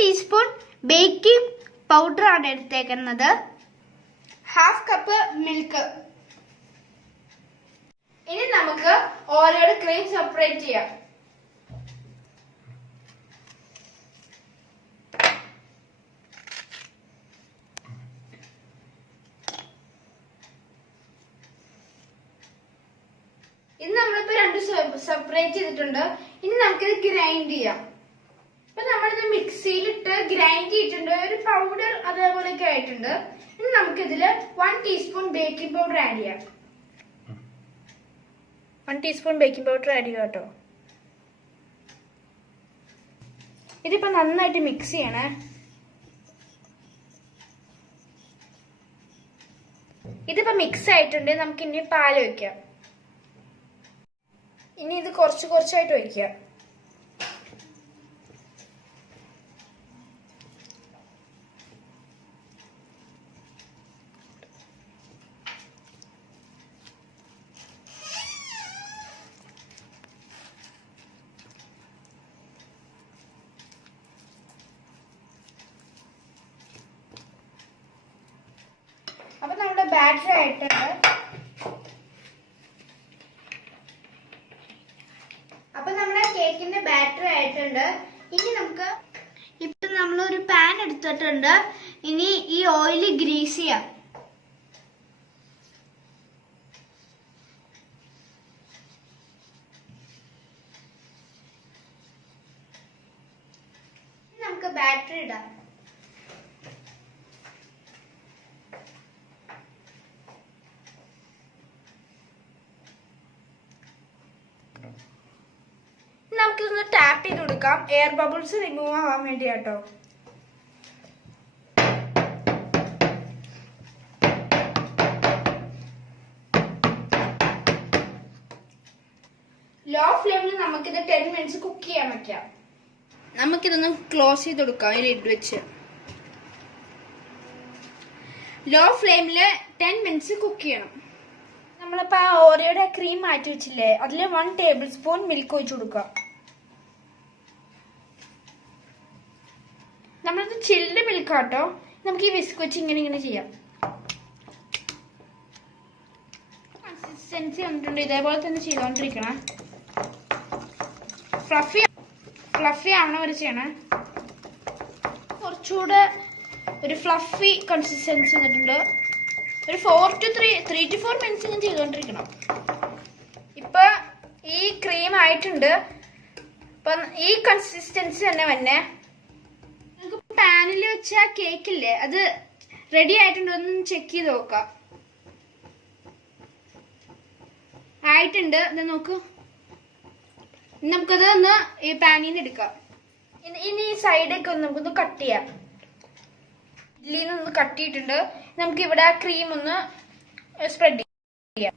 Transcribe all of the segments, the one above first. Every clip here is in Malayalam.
ടീസ്പൂൺ ബേക്കിംഗ് പൗഡർ ആണ് എടുത്തേക്കുന്നത്. 1/2 കപ്പ് മിൽക്ക്. ഇനി നമുക്ക് ഓരോയുടെ ക്രീം സെപ്പറേറ്റ് ചെയ്യാം. ഇത് നമ്മളിപ്പോ രണ്ട് സെപ്പറേറ്റ് ചെയ്തിട്ടുണ്ട്. ഇനി നമുക്കിത് ഗ്രൈൻഡ് ചെയ്യാം. ഇപ്പൊ നമ്മളിത് മിക്സിയിലിട്ട് ഗ്രൈൻഡ് ചെയ്തിട്ടുണ്ട്. ഒരു പൗഡർ അതേപോലെയൊക്കെ ആയിട്ടുണ്ട്. ഇനി നമുക്കിതില് 1 ടീസ്പൂൺ ബേക്കിംഗ് പൗഡർ ആഡ് ചെയ്യാം. 1 ടീസ്പൂൺ ബേക്കിംഗ് പൗഡർ ആഡ് ചെയ്യുക കേട്ടോ. ഇതിപ്പോ നന്നായിട്ട് മിക്സ് ചെയ്യണേ. ഇതിപ്പോ മിക്സ് ആയിട്ടുണ്ട്. നമുക്ക് ഇനി പാല് ഒഴിക്കാം. ഇനി ഇത് കുറച്ചായിട്ട് ഒഴിക്കുക. അപ്പൊ നമ്മുടെ ബാറ്ററി ആയിട്ടുണ്ട്. അപ്പൊ നമ്മുടെ കേക്കിന്റെ ബാറ്ററി ആയിട്ടുണ്ട്. ഇനി നമുക്ക് ഇപ്പൊ നമ്മളൊരു പാൻ എടുത്തിട്ടുണ്ട്. ഇനി ഈ ഓയിൽ ഗ്രീസ് ചെയ്യാം. നമുക്ക് ബാറ്ററി ഇടാം. നമുക്കിതൊന്ന് ടാപ്പ് ചെയ്ത് കൊടുക്കാം. എയർ ബബിൾസ് റിമൂവ് ആവാൻ വേണ്ടി കേട്ടോ. ലോ ഫ്ലെയിമിൽ നമുക്കിത് 10 മിനിറ്റ്സ് കുക്ക് ചെയ്യാൻ വെക്കാം. നമുക്കിതൊന്ന് ക്ലോസ് ചെയ്ത് കൊടുക്കാം. ഈ ലിഡ് വെച്ച് ലോ ഫ്ലെയിമില് 10 മിനിറ്റ്സ് കുക്ക് ചെയ്യണം. നമ്മളിപ്പോ ആ ഓറിയോയുടെ ക്രീം മാറ്റി വെച്ചില്ലേ, അതിൽ 1 ടേബിൾ സ്പൂൺ മിൽക്ക് ഒഴിച്ചു കൊടുക്കുക. നമ്മളിത് ചില്ല് മിൽക്ക് ആട്ടോ. നമുക്ക് ഈ വിസ്ക് വെച്ച് ഇങ്ങനെ ചെയ്യാം. കൺസിസ്റ്റൻസി വന്നിട്ടുണ്ട്. ഇതേപോലെ തന്നെ ചെയ്തോണ്ടിരിക്കണം. ഫ്ലഫി ആവണ വരെ ചെയ്യണേ. കുറച്ചുകൂടെ ഒരു ഫ്ലഫി കൺസിസ്റ്റൻസി വന്നിട്ടുണ്ട്. ഒരു 3 to 4 മിനിറ്റ്സ് ഞാൻ ചെയ്തോണ്ടിരിക്കണം. ഇപ്പൊ ഈ ക്രീം ആയിട്ടുണ്ട്. ഇപ്പൊ ഈ കൺസിസ്റ്റൻസി തന്നെ വന്നെ. നമുക്ക് പാനിൽ വെച്ച കേക്കില്ലേ, അത് റെഡി ആയിട്ടുണ്ടോ എന്ന് ചെക്ക് ചെയ്ത് നോക്കാം. ആയിട്ടുണ്ട്. ഇത് നോക്കൂ. നമുക്കത് ഒന്ന് ഈ പാനിൽ നിന്ന് എടുക്കാം. ഇനി ഈ സൈഡൊക്കെ ഒന്ന് നമുക്കൊന്ന് കട്ട് ചെയ്യാം. ഇഡ്ഡലിയിൽ നിന്ന് കട്ട് ചെയ്തിട്ടുണ്ട്. നമുക്ക് ഇവിടെ ആ ക്രീം ഒന്ന് സ്പ്രെഡ് ചെയ്യാം.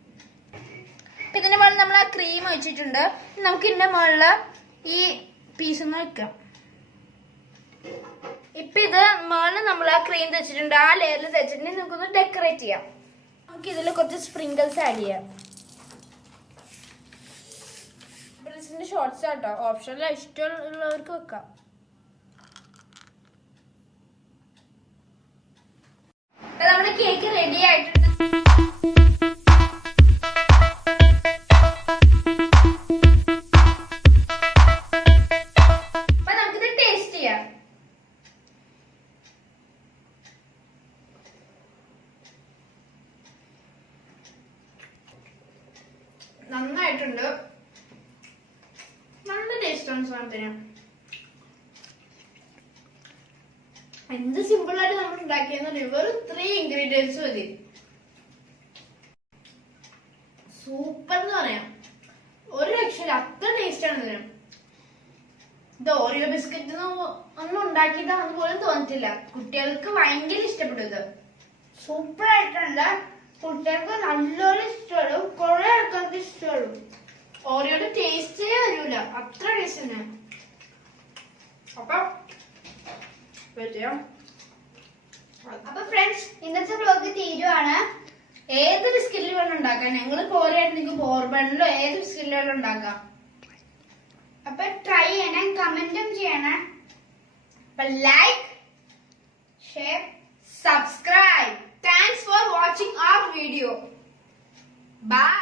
ഇതിന്റെ മുകളിൽ നമ്മൾ ആ ക്രീം വെച്ചിട്ടുണ്ട്. നമുക്ക് ഇതിന്റെ മുകളിൽ ഈ പീസ് ഒന്ന് വെക്കാം. ഇപ്പൊ ഇത് മുകളിൽ നമ്മൾ ആ ക്രീം വെച്ചിട്ടുണ്ട്. ആ ലെയറിൽ വെച്ചിട്ടുണ്ടെങ്കിൽ നമുക്കൊന്ന് ഡെക്കറേറ്റ് ചെയ്യാം. നമുക്ക് ഇതിൽ കുറച്ച് സ്പ്രിങ്കിൾസ് ആഡ് ചെയ്യാം. സ്പ്രിങ്കിൾസിന്റെ ഷോർട്ട്സ് ആട്ടോ, ഓപ്ഷനിൽ ഇഷ്ടമുള്ളവർക്ക് വെക്കാം. നമ്മുടെ കേക്ക് റെഡി ആയിട്ടുണ്ട്. അപ്പൊ നമുക്കിത് ടേസ്റ്റ് ചെയ്യാം. നന്നായിട്ടുണ്ട്. നല്ല ടേസ്റ്റ് ആണ് സാധനത്തിന്. എന്ത് സിമ്പിൾ ആയിട്ട് നമ്മൾ ഉണ്ടാക്കിയെന്ന് വെറും 3 ഇൻഗ്രീഡിയൻസ് മതി. സൂപ്പർ എന്ന് പറയാം. ഒരു രക്ഷയില്ല. അത്ര ടേസ്റ്റ് ആണ് ഇതിന്. ഇത് ഓറിയോ ബിസ്ക്കറ്റ് ഒന്നും ഉണ്ടാക്കിയതാണെന്ന് പോലും തോന്നിട്ടില്ല. കുട്ടികൾക്ക് ഭയങ്കര ഇഷ്ടപ്പെടും. ഇത് സൂപ്പർ ആയിട്ടുണ്ട്. കുട്ടികൾക്ക് നല്ലൊരു ഇഷ്ടപ്പെടും. കുറെ ആൾക്കാർക്ക് ഇഷ്ടപ്പെടും. ഓറിയോയുടെ ടേസ്റ്റേ വരൂല. അത്ര ടേസ്റ്റ് തന്നെ. അപ്പൊ ഫ്രണ്ട്സ്, ഇന്നത്തെ വ്ലോഗ് തീരുവാണ്. ഏത് ബിസ്ക്കറ്റിൽ വേണം ഉണ്ടാക്കാം. ഞങ്ങൾ പോരായിട്ട് ബോർബണിലോ ഏത് ബിസ്ക്കറ്റിൽ വേണം ഉണ്ടാക്കാം. അപ്പൊ ട്രൈ ചെയ്യണം, കമന്റും ചെയ്യണം. like, share, subscribe. Thanks for watching our video. Bye.